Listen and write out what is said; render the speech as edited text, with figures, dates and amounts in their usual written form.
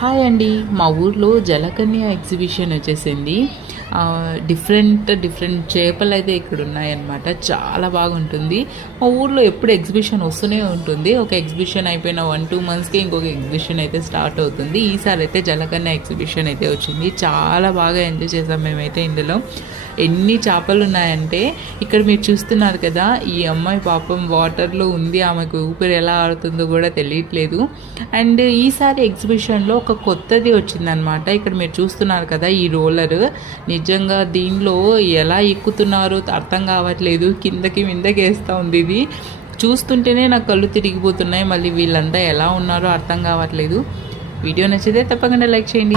Hi అండి. మా ఊర్లో జలకన్య ఎగ్జిబిషన్ వచ్చేసింది. డిఫరెంట్ డిఫరెంట్ చేపలు అయితే ఇక్కడ ఉన్నాయన్నమాట. చాలా బాగుంటుంది. మా ఊర్లో ఎప్పుడు ఎగ్జిబిషన్ వస్తూనే ఉంటుంది. ఒక ఎగ్జిబిషన్ అయిపోయిన 1-2 మంత్స్కి ఇంకొక ఎగ్జిబిషన్ అయితే స్టార్ట్ అవుతుంది. ఈసారి అయితే జలకన్య ఎగ్జిబిషన్ అయితే వచ్చింది. చాలా బాగా ఎంజాయ్ చేసాం మేమైతే ఇందులో. ఎన్ని చేపలు ఉన్నాయంటే ఇక్కడ మీరు చూస్తున్నారు కదా, ఈ అమ్మాయి పాపం వాటర్లో ఉంది, ఆమెకు ఊపిరి ఎలా ఆడుతుందో కూడా తెలియట్లేదు. అండ్ ఈసారి ఎగ్జిబిషన్లో ఒక కొత్తది వచ్చిందనమాట. ఇక్కడ మీరు చూస్తున్నారు కదా, ఈ రోలర్ నిజంగా దీనిలో ఎలా ఎక్కుతున్నారో అర్థం కావట్లేదు. కిందకి మిందకి వేస్తూ ఉంది. ఇది చూస్తుంటేనే నాకు కళ్ళు తిరిగిపోతున్నాయి. మళ్ళీ వీళ్ళంతా ఎలా ఉన్నారో అర్థం కావట్లేదు. వీడియో నచ్చితే తప్పకుండా లైక్ చేయండి.